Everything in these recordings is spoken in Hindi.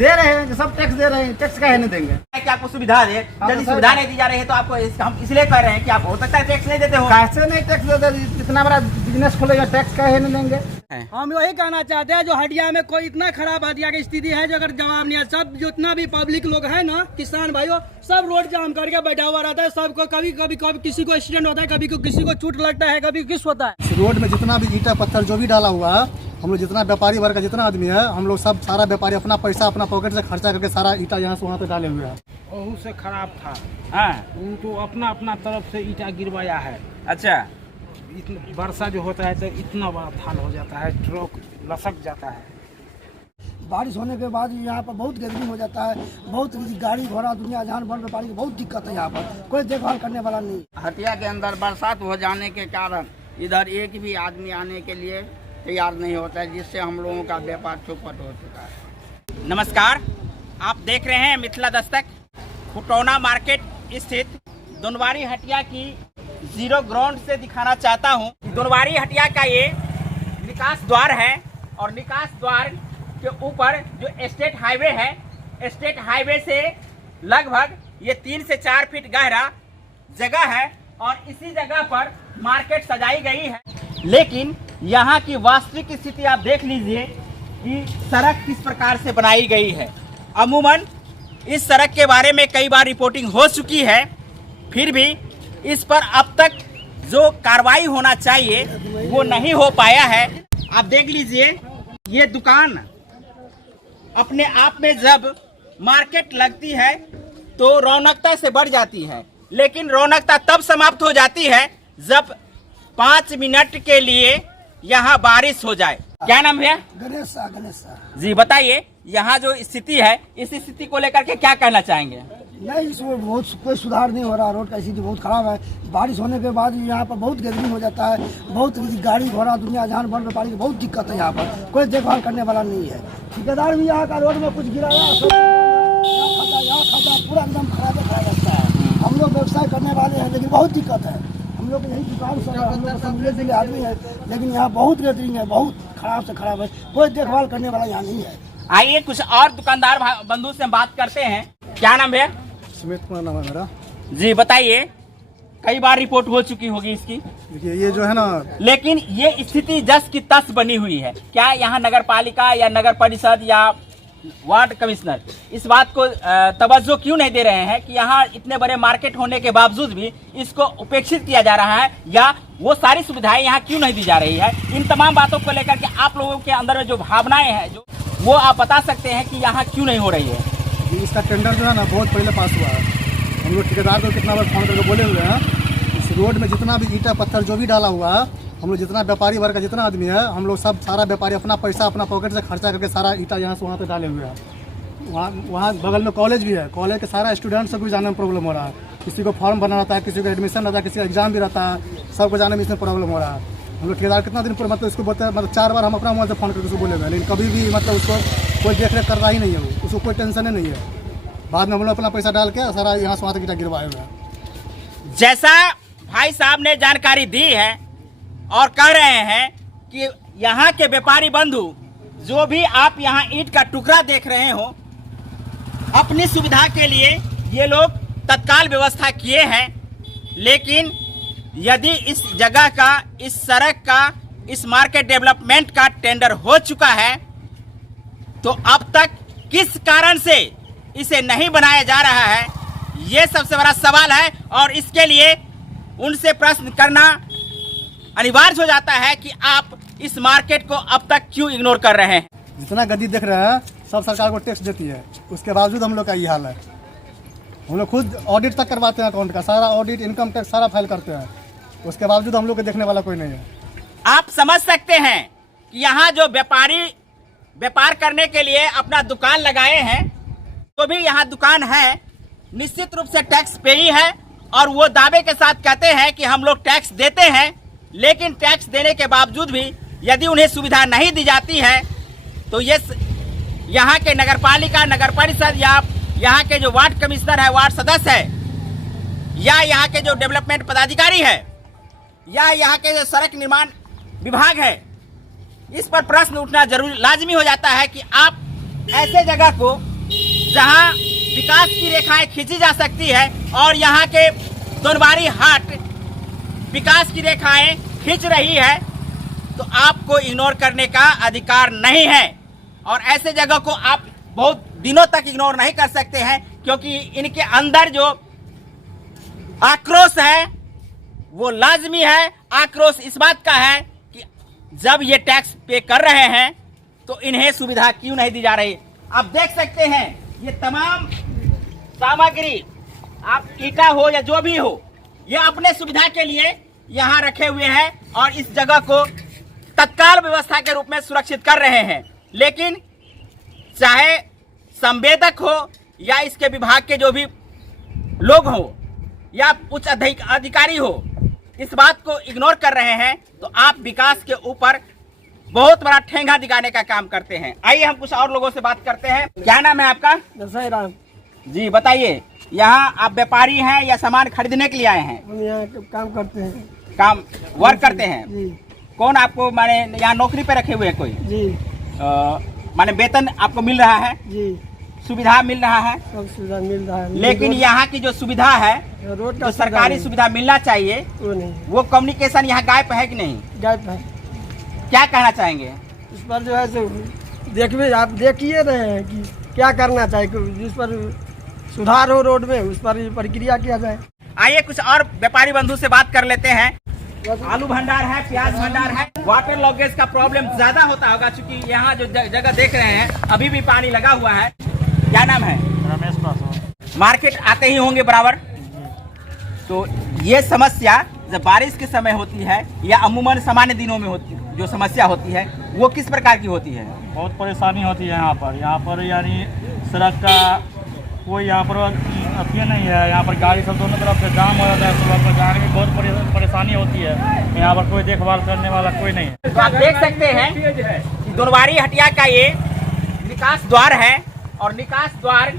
दे रहे हैं, सब टैक्स दे रहे हैं, टैक्स काहे नहीं देंगे? कि आपको सुविधा दे, यदि सुविधा नहीं दी जा रही है तो आपको हम इसलिए कह रहे हैं कि आप हो सकता है टैक्स नहीं देते हो। कैसे नहीं टैक्स देते? इतना बड़ा बिजनेस खोलेगा, टैक्स काहे नहीं देंगे? हम वही कहना चाहते हैं, जो हटिया में कोई इतना खराब हटिया की स्थिति है जो अगर जवाब नहीं है, सब जितना भी पब्लिक लोग है ना, किसान भाइयों, सब रोड जाम करके बैठा हुआ रहता है। सबको कभी कभी किसी को एक्सीडेंट होता है, कभी किसी को चोट लगता है, कभी किस होता है। इस रोड में जितना भी ईटा पत्थर जो भी डाला हुआ है, हम लोग जितना व्यापारी वर्ग का जितना आदमी है, हम लोग सब सारा व्यापारी अपना पैसा अपना पॉकेट से खर्चा करके सारा ईटा यहाँ से वहाँ पे डाले हुए हैं। बहुत से खराब था। हाँ, उनको अपना तरफ से ईटा गिरवाया है। अच्छा, वर्षा जो होता है तो इतना बड़ा थाल हो जाता है, ट्रक लसक जाता है। बारिश होने के बाद यहाँ पर बहुत गंदगी हो जाता है, बहुत गाड़ी घोड़ा दुनिया जहान बन व्यापारी की बहुत दिक्कत है। यहाँ पर कोई देखभाल करने वाला नहीं। हटिया के अंदर बरसात हो जाने के कारण इधर एक भी आदमी आने के लिए तैयार नहीं होता है, जिससे हम लोगों का व्यापार चौपट हो चुका है। नमस्कार, आप देख रहे हैं मिथिला दस्तक। खुटौना मार्केट स्थित दोनवारी हटिया की जीरो ग्राउंड से दिखाना चाहता हूं। दोनवारी हटिया का ये निकास द्वार है और निकास द्वार के ऊपर जो स्टेट हाईवे है, स्टेट हाईवे से लगभग ये 3 से 4 फीट गहरा जगह है और इसी जगह पर मार्केट सजाई गई है। लेकिन यहाँ की वास्तविक स्थिति आप देख लीजिए कि सड़क किस प्रकार से बनाई गई है। अमूमन इस सड़क के बारे में कई बार रिपोर्टिंग हो चुकी है, फिर भी इस पर अब तक जो कार्रवाई होना चाहिए वो नहीं हो पाया है। आप देख लीजिए, ये दुकान अपने आप में जब मार्केट लगती है तो रौनकता से बढ़ जाती है, लेकिन रौनकता तब समाप्त हो जाती है जब 5 मिनट के लिए यहाँ बारिश हो जाए। क्या नाम भैया? गणेश शाह। जी बताइए, यहाँ जो स्थिति है इस स्थिति को लेकर के क्या कहना चाहेंगे? नहीं, इसमें बहुत कोई सुधार नहीं हो रहा। रोड का स्थिति बहुत खराब है। बारिश होने के बाद यहाँ पर बहुत गंदगी हो जाता है, बहुत गाड़ी घोड़ा दुनिया जहान बन व्यापारी की बहुत दिक्कत है। यहाँ पर कोई देखभाल करने वाला नहीं है। ठेकेदार भी यहाँ का रोड में कुछ गिराया, यहाँ खाता पूरा एकदम खराब रहता है। हम लोग व्यवसाय करने वाले हैं, लेकिन बहुत दिक्कत है। हम लोग यही दुकान से हम लोग समझने के लिए आदमी है, लेकिन यहाँ बहुत गंदगी है, बहुत खराब से खराब है। कोई देखभाल करने वाला यहाँ नहीं है। आइए कुछ और दुकानदार बंधु से बात करते हैं। क्या नाम है? सुमित कुमार नाम है मेरा। जी बताइए, कई बार रिपोर्ट हो चुकी होगी इसकी। देखिए ये जो है ना, लेकिन ये स्थिति जस की तस बनी हुई है। क्या यहाँ नगर पालिका या नगर परिषद या वार्ड कमिश्नर इस बात को तवज्जो क्यों नहीं दे रहे हैं कि यहाँ इतने बड़े मार्केट होने के बावजूद भी इसको उपेक्षित किया जा रहा है, या वो सारी सुविधाएं यहाँ क्यों नहीं दी जा रही है? इन तमाम बातों को लेकर के आप लोगों के अंदर में जो भावनाएं हैं, जो वो आप बता सकते हैं कि यहाँ क्यों नहीं हो रही है? इसका टेंडर जो है ना बहुत पहले पास हुआ है। हम लोग ठेकेदार को कितना बार फोन करके बोले हुए हैं। इस रोड में जितना भी ईटा पत्थर जो भी डाला हुआ है, हम लोग जितना व्यापारी वर्ग का जितना आदमी है, हम लोग सब सारा व्यापारी अपना पैसा अपना पॉकेट से खर्चा करके सारा ईटा यहाँ से वहाँ पे डाले हुए हैं। वहाँ बगल में कॉलेज भी है, कॉलेज के सारा स्टूडेंट्स को भी जाने में प्रॉब्लम हो रहा है। किसी को फॉर्म भरना रहता है, किसी को एडमिशन रहता है, किसी का एग्जाम भी रहता है, सबको जाने में इसमें प्रॉब्लम हो रहा है। हम लोग ठेकेदार कितना दिन पर मतलब इसको बोलते हैं, मतलब 4 बार हम अपना मोबाइल से फोन करके उसको बोले हुए हैं, लेकिन कभी भी मतलब उसको कोई देख रेख कर रहा ही नहीं है। उसको कोई टेंशन ही नहीं है। बाद में हम लोग अपना पैसा डाल के सारा यहाँ से वहाँ तक ईटा गिरवाए हुए हैं। जैसा भाई साहब ने जानकारी दी है और कह रहे हैं कि यहाँ के व्यापारी बंधु जो भी आप यहाँ ईंट का टुकड़ा देख रहे हो, अपनी सुविधा के लिए ये लोग तत्काल व्यवस्था किए हैं। लेकिन यदि इस जगह का, इस सड़क का, इस मार्केट डेवलपमेंट का टेंडर हो चुका है तो अब तक किस कारण से इसे नहीं बनाया जा रहा है, ये सबसे बड़ा सवाल है। और इसके लिए उनसे प्रश्न करना अनिवार्य हो जाता है कि आप इस मार्केट को अब तक क्यों इग्नोर कर रहे हैं? जितना गद्दी देख रहे हैं सब सरकार को टैक्स देती है, उसके बावजूद हम लोग का ये हाल है। हम लोग खुद ऑडिट तक करवाते हैं, अकाउंट का सारा ऑडिट, इनकम टैक्स सारा फाइल करते हैं, उसके बावजूद हम लोग को देखने वाला कोई नहीं है। आप समझ सकते हैं कि यहाँ जो व्यापारी व्यापार करने के लिए अपना दुकान लगाए हैं, तो भी यहाँ दुकान है, निश्चित रूप से टैक्स पेई है और वो दावे के साथ कहते हैं कि हम लोग टैक्स देते हैं। लेकिन टैक्स देने के बावजूद भी यदि उन्हें सुविधा नहीं दी जाती है तो ये यहाँ के नगर पालिका, नगर परिषद या यहाँ के जो वार्ड कमिश्नर है, वार्ड सदस्य है, या यहाँ के जो डेवलपमेंट पदाधिकारी है, या यहाँ के जो सड़क निर्माण विभाग है, इस पर प्रश्न उठना जरूरी लाजमी हो जाता है कि आप ऐसे जगह को जहां विकास की रेखाएं खींची जा सकती है और यहाँ के दोनबारी हाट विकास की रेखाएं खींच रही है, तो आपको इग्नोर करने का अधिकार नहीं है। और ऐसे जगह को आप बहुत दिनों तक इग्नोर नहीं कर सकते हैं, क्योंकि इनके अंदर जो आक्रोश है वो लाजमी है। आक्रोश इस बात का है कि जब ये टैक्स पे कर रहे हैं तो इन्हें सुविधा क्यों नहीं दी जा रही। आप देख सकते हैं ये तमाम सामग्री, आप ईटा हो या जो भी हो, ये अपने सुविधा के लिए यहाँ रखे हुए हैं और इस जगह को तत्काल व्यवस्था के रूप में सुरक्षित कर रहे हैं। लेकिन चाहे संवेदक हो या इसके विभाग के जो भी लोग हो या उच्च अधिकारी हो, इस बात को इग्नोर कर रहे हैं, तो आप विकास के ऊपर बहुत बड़ा ठेंगा दिखाने का काम करते हैं। आइए हम कुछ और लोगों से बात करते हैं। क्या नाम है आपका? दशहरा। जी बताइए, यहाँ आप व्यापारी हैं या सामान खरीदने के लिए आए हैं? हम यहाँ काम करते हैं। काम वर्क करते हैं जी। कौन आपको माने यहाँ नौकरी पे रखे हुए हैं कोई? जी। माने वेतन आपको मिल रहा है? जी। सुविधा मिल रहा है? सब सुविधा मिल रहा है। लेकिन यहाँ की जो सुविधा है, रोड का जो सरकारी सुविधा मिलना चाहिए, वो नहीं, वो कम्युनिकेशन यहाँ गायब है कि नहीं? गायब है। क्या कहना चाहेंगे इस पर? जो है सो देखिए, आप देखिए रहे हैं कि क्या करना चाहिए, जिस पर सुधार हो रोड में उस पर प्रक्रिया किया जाए। आइए कुछ और व्यापारी बंधु से बात कर लेते हैं। आलू भंडार है, प्याज भंडार है। वाटर लॉकेज का प्रॉब्लम ज्यादा होता होगा, क्योंकि यहाँ जो जगह देख रहे हैं अभी भी पानी लगा हुआ है। क्या नाम है? रमेश पासवान। मार्केट आते ही होंगे बराबर। तो ये समस्या जब बारिश के समय होती है या अमूमन सामान्य दिनों में होती, जो समस्या होती है वो किस प्रकार की होती है? बहुत परेशानी होती है यहाँ पर यानी सड़क का कोई यहाँ पर अथी नहीं है। यहाँ पर गाड़ी सब दोनों तरफ से जाम हो जाता है, सुबह पर जाने में बहुत परेशानी होती है। यहाँ पर कोई देखभाल करने वाला कोई नहीं है। तो आप देख सकते हैं कि दोनबारी हटिया का ये निकास द्वार है और निकास द्वार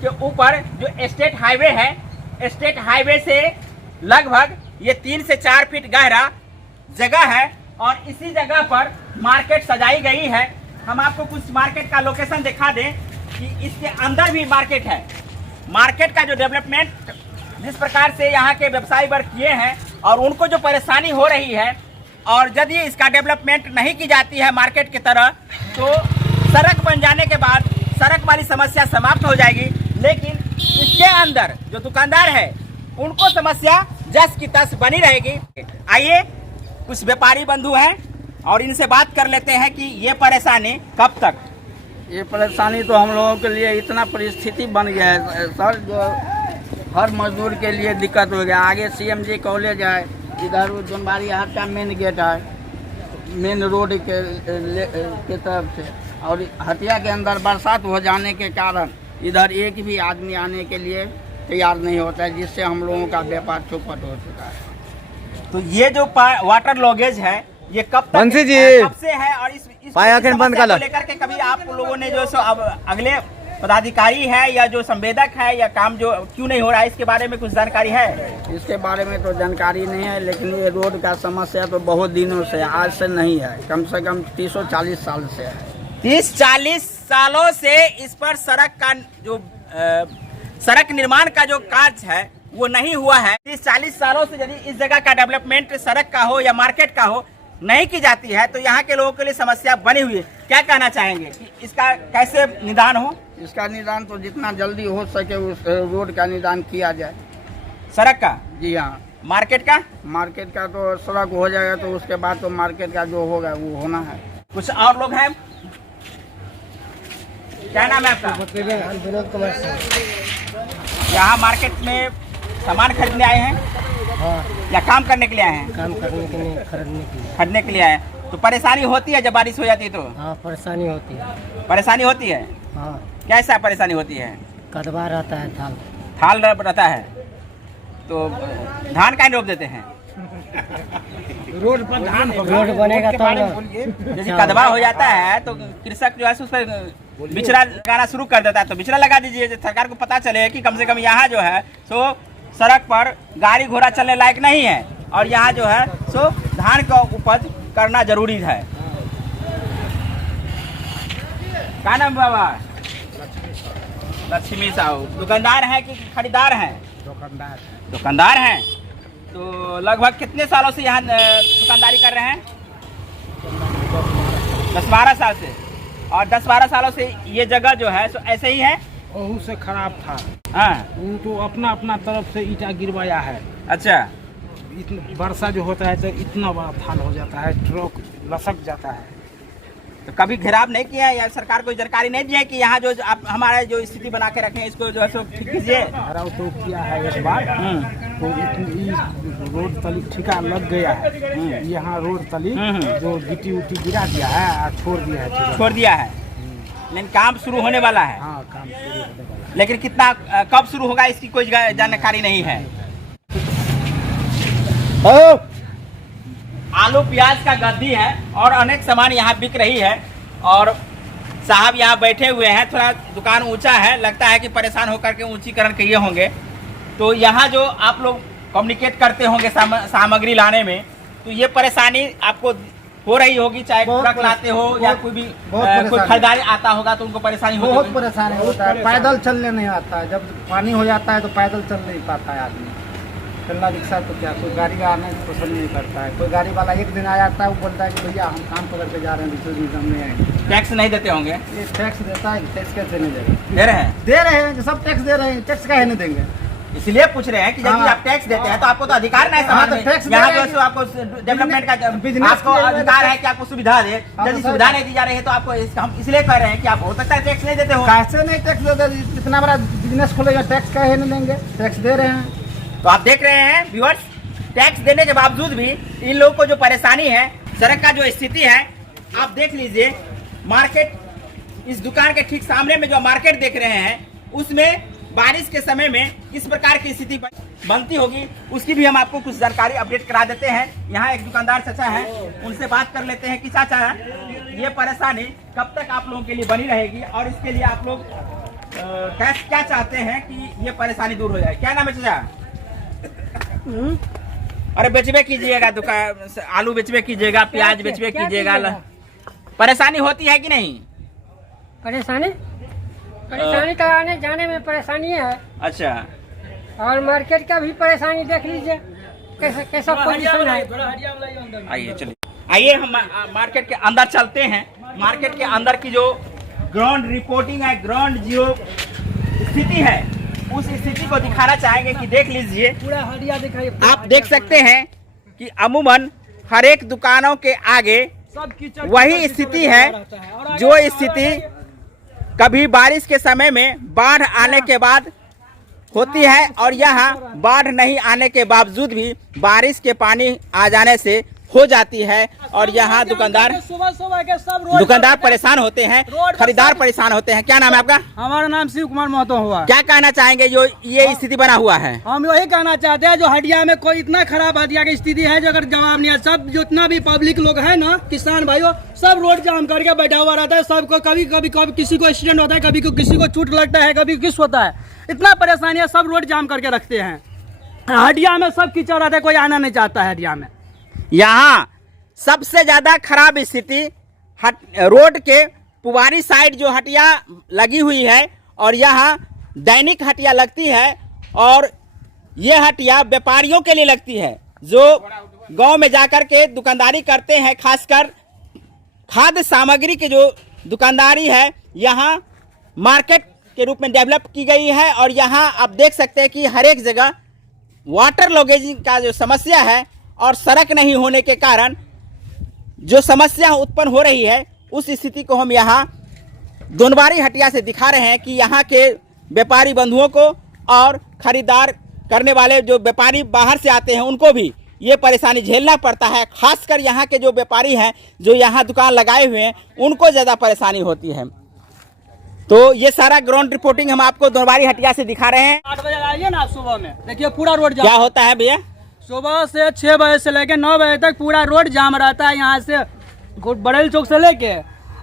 के ऊपर जो स्टेट हाईवे है, स्टेट हाईवे से लगभग ये 3 से 4 फीट गहरा जगह है और इसी जगह पर मार्केट सजाई गई है। हम आपको कुछ मार्केट का लोकेशन दिखा दें कि इसके अंदर भी मार्केट है। मार्केट का जो डेवलपमेंट जिस प्रकार से यहाँ के व्यवसायी वर्ग किए हैं और उनको जो परेशानी हो रही है, और यदि इसका डेवलपमेंट नहीं की जाती है मार्केट की तरह, तो सड़क बन जाने के बाद सड़क वाली समस्या समाप्त हो जाएगी। लेकिन इसके अंदर जो दुकानदार है उनको समस्या जस की तस बनी रहेगी। आइए कुछ व्यापारी बंधु हैं और इनसे बात कर लेते हैं कि ये परेशानी कब तक? ये परेशानी तो हम लोगों के लिए इतना परिस्थिति बन गया है सर, जो हर मजदूर के लिए दिक्कत हो गया। आगे CMG कॉलेज है, इधर दोनबारी हाट का मेन गेट है, मेन रोड के तरफ से, और हटिया के अंदर बरसात हो जाने के कारण इधर एक भी आदमी आने के लिए तैयार नहीं होता है, जिससे हम लोगों का व्यापार चौपट हो चुका है। तो ये जो वाटर लॉगेज है ये कब तक बंसी जी, कब से है और इस बंद कर लो। लेकर के कभी आप लोगों ने जो अब अगले पदाधिकारी है या जो संवेदक है या काम जो क्यों नहीं हो रहा है, इसके बारे में कुछ जानकारी है? इसके बारे में तो जानकारी नहीं है, लेकिन ये रोड का समस्या तो बहुत दिनों से, आज से नहीं है, कम से कम 30-40 साल से है। 30-40 सालों से इस पर सड़क का जो सड़क निर्माण का जो कार्य है वो नहीं हुआ है। 30-40 सालों से यदि इस जगह का डेवलपमेंट सड़क का हो या मार्केट का हो नहीं की जाती है, तो यहाँ के लोगों के लिए समस्या बनी हुई है। क्या कहना चाहेंगे कि इसका कैसे निदान हो? इसका निदान तो जितना जल्दी हो सके उस रोड का निदान किया जाए। सड़क का? जी हाँ। मार्केट का? मार्केट का तो सड़क हो जाएगा तो उसके बाद तो मार्केट का जो होगा वो होना है। कुछ और लोग हैं? क्या नाम है आपका? विनोद कुमार। यहाँ मार्केट में सामान खरीदने आए हैं? हाँ। या काम करने के लिए आए हैं? काम करने के लिए, खरीदने के लिए आए हैं। तो परेशानी होती है जब बारिश हो जाती है तो? हाँ, परेशानी होती है। परेशानी होती है? हाँ। कैसा परेशानी होती है? कदवा रहता है, थाल रहता है, तो धान का रोप देते हैं। रोड पर धान रोड बनेगा तो यदि कदवा हो जाता है तो कृषक जो है उस पर बिचड़ा लगाना शुरू कर देता है। तो बिचड़ा लगा दीजिए, सरकार को पता चले कि कम से कम यहाँ जो है सो सड़क पर गाड़ी घोड़ा चलने लायक नहीं है और यहाँ जो है सो धान का उपज करना जरूरी है। क्या नाम बाबा? लक्ष्मी साहू दुकानदार हैं कि खरीदार हैं? दुकानदार हैं। तो लगभग कितने सालों से यहाँ दुकानदारी कर रहे हैं? 10-12 साल से। और 10-12 सालों से ये जगह जो है सो ऐसे ही है? बहुत से खराब था। हाँ। वो तो अपना अपना तरफ से ईटा गिरवाया है। अच्छा। वर्षा जो होता है तो इतना बड़ा थाल हो जाता है, ट्रक लसक जाता है। तो कभी घेराव नहीं किया या सरकार को जानकारी नहीं दी है कि यहाँ जो आप हमारे जो स्थिति बना के रखे हैं इसको जो है सो ठीक कीजिए? घेराव तो किया है एक बार, तो इतनी रोड तली ठिका लग गया है। यहाँ रोड तली जो गिट्टी उट्टी गिरा दिया है और छोड़ दिया है। छोड़ दिया है, लेकिन काम शुरू होने वाला है। हाँ, काम शुरू होने वाला है। लेकिन कितना कब शुरू होगा इसकी कोई जानकारी नहीं है। आलू प्याज का गद्दी है और अनेक सामान यहाँ बिक रही है और साहब यहाँ बैठे हुए हैं। थोड़ा दुकान ऊंचा है, लगता है कि परेशान होकर के ऊंचीकरण किए होंगे। तो यहाँ जो आप लोग कम्युनिकेट करते होंगे सामग्री लाने में, तो ये परेशानी आपको हो रही होगी, चाहे ट्रक लाते हो या कोई भी कोई खरीदारी आता होगा तो उनको परेशानी होती बहुत होगी। परेशानी होता है, पैदल चलने नहीं आता है। जब पानी हो जाता है तो पैदल चल नहीं पाता है आदमी। ठेला रिक्शा तो क्या, कोई गाड़ी आने को पसंद नहीं करता है। कोई गाड़ी वाला एक दिन आ जाता है, वो बोलता है कि भैया हम काम पकड़ के जा रहे हैं, दूसरे दिन हम नहीं आएंगे। टैक्स नहीं देते होंगे? ये टैक्स देता है, टैक्स कैसे नहीं देगा? दे रहे हैं? दे रहे हैं, सब टैक्स दे रहे हैं, टैक्स काहे नहीं देंगे? इसलिए पूछ रहे हैं कि जब हाँ। आप टैक्स देते हैं तो आपको तो अधिकार नहीं हाँ, समाज तो में। टैक्स यहाँ दे जो रहे है सो आपको डेवलपमेंट का बिजनेस आपको के लिए अधिकार है कि आपको सुविधा दे। हाँ, यदि तो सुविधा नहीं दी जा रही है तो आपको हम इसलिए कह रहे हैं कि आप हो सकता है टैक्स नहीं देते हो। कैसे नहीं टैक्स देते? इतना बड़ा बिजनेस खोलेगा, टैक्स काहे नहीं देंगे? टैक्स दे रहे हैं। तो आप देख रहे हैं व्यूअर्स, टैक्स देने के बावजूद भी इन लोगों को जो परेशानी है, सड़क का जो स्थिति है आप देख लीजिए। मार्केट, इस दुकान के ठीक सामने में जो मार्केट देख रहे हैं उसमें बारिश के समय में किस प्रकार की स्थिति बनती होगी उसकी भी हम आपको कुछ जानकारी अपडेट करा देते हैं। यहाँ एक दुकानदार चाचा है, उनसे बात कर लेते हैं कि चाचा ये परेशानी कब तक आप लोगों के लिए बनी रहेगी और इसके लिए आप लोग क्या चाहते हैं कि ये परेशानी दूर हो जाए? क्या नाम है चाचा? अरे बेचबे कीजिएगा, दुकान आलू बेचबे कीजिएगा, प्याज बेचबे कीजिएगा। परेशानी होती है कि नहीं? परेशानी तो आने जाने में परेशानी है। अच्छा। और मार्केट का भी परेशानी देख लीजिए कैसा पोजीशन है। आइए चलिए, आइए हम मार्केट के अंदर चलते हैं। मार्केट के अंदर की जो ग्राउंड रिपोर्टिंग है, ग्राउंड जीरो स्थिति है, उस स्थिति को दिखाना चाहेंगे कि देख लीजिए। पूरा हटिया दिखाइए। आप देख सकते हैं कि अमूमन हर एक दुकानों के आगे सब कीचड़ वही स्थिति है जो स्थिति कभी बारिश के समय में बाढ़ आने के बाद होती है और यहाँ बाढ़ नहीं आने के बावजूद भी बारिश के पानी आ जाने से हो जाती है और यहाँ सुबह के सब रोड दुकानदार परेशान होते हैं, खरीदार परेशान होते हैं। क्या नाम है आपका? हमारा नाम शिव कुमार महतो हुआ। क्या कहना चाहेंगे जो ये स्थिति बना हुआ है? हम यही कहना चाहते हैं, जो हटिया में कोई इतना खराब हटिया की स्थिति है जो अगर जवाब नहीं है, सब जितना भी पब्लिक लोग है ना, किसान भाइयों, सब रोड जाम करके बैठा हुआ रहता है। सबको कभी कभी किसी को एक्सीडेंट होता है, कभी किसी को चोट लगता है, कभी किस होता है। इतना परेशानी है, सब रोड जाम करके रखते हैं। हटिया में सब कीचड़ रहता है, कोई आना नहीं चाहता है हटिया में। यहाँ सबसे ज्यादा खराब स्थिति रोड के पुवारी साइड जो हटिया लगी हुई है और यहाँ दैनिक हटिया लगती है और ये हटिया व्यापारियों के लिए लगती है जो गांव में जाकर के दुकानदारी करते हैं। खासकर खाद्य सामग्री की जो दुकानदारी है यहाँ मार्केट के रूप में डेवलप की गई है और यहाँ आप देख सकते हैं कि हर एक जगह वाटर लॉगेजिंग का जो समस्या है और सड़क नहीं होने के कारण जो समस्या उत्पन्न हो रही है, उस स्थिति को हम यहाँ दोनबारी हटिया से दिखा रहे हैं कि यहाँ के व्यापारी बंधुओं को और खरीदार करने वाले जो व्यापारी बाहर से आते हैं उनको भी ये परेशानी झेलना पड़ता है। खासकर यहाँ के जो व्यापारी हैं जो यहाँ दुकान लगाए हुए हैं उनको ज़्यादा परेशानी होती है। तो ये सारा ग्राउंड रिपोर्टिंग हम आपको दोनबारी हटिया से दिखा रहे हैं। 8 बजे आइए ना, सुबह में देखिए पूरा रोड क्या होता है भैया? सुबह से 6 बजे से लेके 9 बजे तक पूरा रोड जाम रहता है। यहाँ से बड़ेल चौक से लेके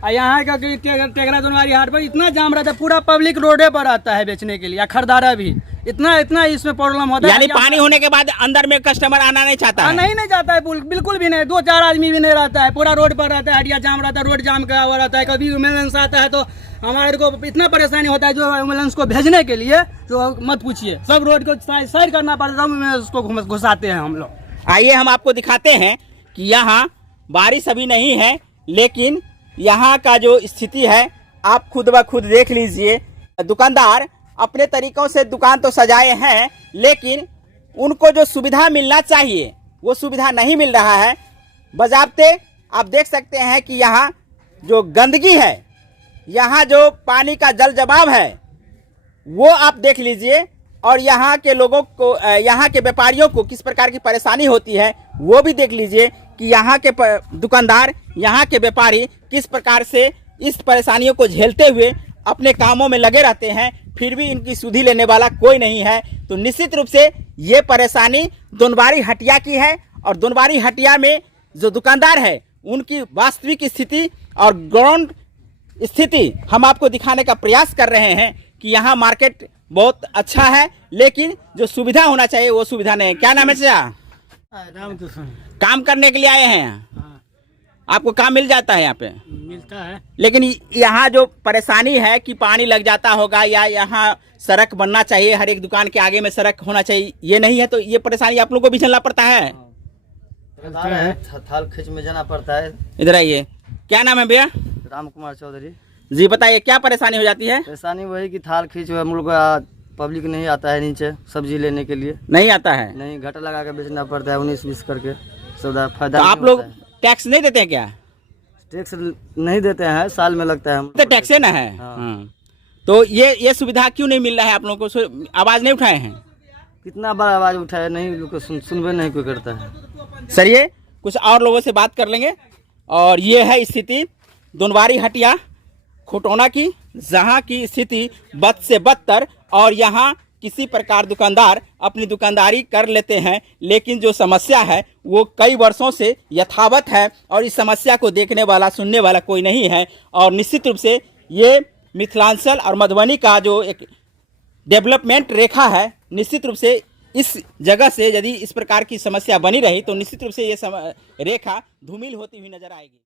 यहाँ का टेगरा दोनवारी हाट पर इतना जाम रहता है। पूरा पब्लिक रोडे पर आता है बेचने के लिए, खरीदारा भी इतना इसमें प्रॉब्लम होता है। यानी पानी होने के बाद अंदर में कस्टमर आना नहीं चाहता है? नहीं चाहता है, बिल्कुल भी नहीं। 2-4 आदमी भी नहीं रहता है, पूरा रोड पर रहता है, हटिया जाम रहता है, रोड जाम का हुआ रहता है। कभी एम्बुलेंस आता है तो हमारे को इतना परेशानी होता है जो एम्बुलेंस को भेजने के लिए, जो मत पूछिए। सब रोड को साइड करना पड़ता है, में उसको घुसाते हैं हम लोग। आइए हम आपको दिखाते हैं कि यहाँ बारिश अभी नहीं है, लेकिन यहाँ का जो स्थिति है आप खुद ब खुद देख लीजिए। दुकानदार अपने तरीकों से दुकान तो सजाए हैं, लेकिन उनको जो सुविधा मिलना चाहिए वो सुविधा नहीं मिल रहा है। बजाबते आप देख सकते हैं कि यहाँ जो गंदगी है, यहाँ जो पानी का जल जमाव है वो आप देख लीजिए, और यहाँ के लोगों को, यहाँ के व्यापारियों को किस प्रकार की परेशानी होती है वो भी देख लीजिए कि यहाँ के दुकानदार, यहाँ के व्यापारी किस प्रकार से इस परेशानियों को झेलते हुए अपने कामों में लगे रहते हैं, फिर भी इनकी सुधि लेने वाला कोई नहीं है। तो निश्चित रूप से ये परेशानी दोनबारी हटिया की है, और दोनबारी हटिया में जो दुकानदार है उनकी वास्तविक स्थिति और ग्राउंड स्थिति हम आपको दिखाने का प्रयास कर रहे हैं कि यहाँ मार्केट बहुत अच्छा है, लेकिन जो सुविधा होना चाहिए वो सुविधा नहीं है। क्या नाम है चाचा? रामकृष्ण काम करने के लिए आए हैं यहाँ? आपको काम मिल जाता है यहाँ पे? मिलता है। लेकिन यहाँ जो परेशानी है कि पानी लग जाता होगा, या यहाँ सड़क बनना चाहिए, हर एक दुकान के आगे में सड़क होना चाहिए, ये नहीं है, तो ये परेशानी आप लोगों को भी झेलना पड़ता है। थाल खींच में जाना पड़ता है। इधर आइए, क्या नाम है भैया? राम कुमार चौधरी। जी बताइए, क्या परेशानी हो जाती है? परेशानी वही कि थाल खींच हम लोग पब्लिक नहीं आता है नीचे सब्जी लेने के लिए। नहीं आता है? नहीं, घाटा लगा के बेचना पड़ता है 19-20 करके, सौदा फायदा। तो आप लोग टैक्स नहीं देते हैं क्या? टैक्स नहीं देते हैं, साल में लगता है। हम तो टैक्स है ना है। हाँ। तो ये सुविधा क्यों नहीं मिल रहा है आप लोगों को? आवाज नहीं उठाए हैं? कितना बार आवाज उठाए, नहीं लोग सुनबे नहीं कोई करता है। चलिए कुछ और लोगों से बात कर लेंगे। और ये है स्थिति दोनबारी हटिया खुटौना की, जहाँ की स्थिति बद से बदतर, और यहाँ किसी प्रकार दुकानदार अपनी दुकानदारी कर लेते हैं, लेकिन जो समस्या है वो कई वर्षों से यथावत है, और इस समस्या को देखने वाला, सुनने वाला कोई नहीं है। और निश्चित रूप से ये मिथिलांचल और मधुबनी का जो एक डेवलपमेंट रेखा है, निश्चित रूप से इस जगह से यदि इस प्रकार की समस्या बनी रही तो निश्चित रूप से ये रेखा धूमिल होती हुई नजर आएगी।